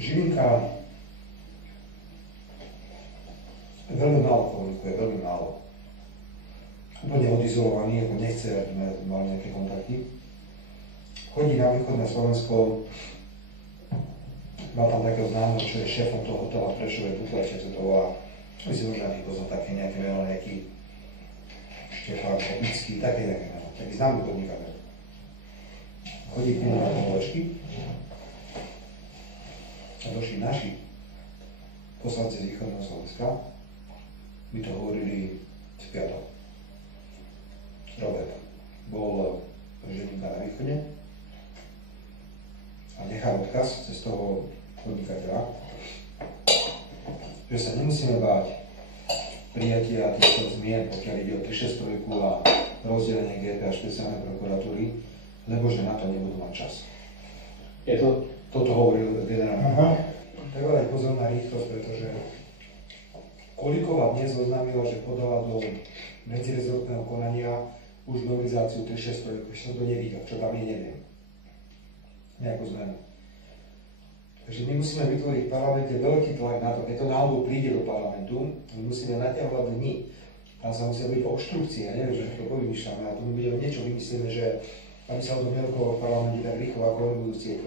Žilinka veľmi málo komunikuje, veľmi málo. Úplne odizolovaný, ako nechce, aby mal nejaké kontakty. Chodí na východné Slovensko, mal tam takého známeho, čo je šéfom toho hotela v Prešove, Bukleče, to volá. My si možno poznal také nejaké meno, nejaký Štefán Kopický, také nejaké meno, taký známy podnikateľ. Chodí k nemu na povolečky a došli naši poslanci z východného Slovenska, my to hovorili v piatok. Robert bol Žilinka na východe a nechal odkaz cez toho podnikateľa, že sa nemusíme báť prijatia týchto zmien, pokiaľ ide o 363 a rozdelenie GP a špeciálnej prokuratúry, lebo že na to nebudú mať čas. Toto hovoril generál. Treba dať pozor na rýchlosť, pretože Kolíková dnes oznámila, že podala do medzirezortného konania už novelizáciu 363, už som to nevidel, čo tam je, neviem. Nejakú zmenu. Takže my musíme vytvoriť v parlamente veľký tlak na to, keď to náhodou príde do parlamentu, my musíme naťahovať dni. Tam sa musia byť obštrukcie, ja neviem, že to povymýšľame, a tu my niečo vymyslíme, že aby sa o tom nerokovalo v parlamente tak rýchlo, ako budúci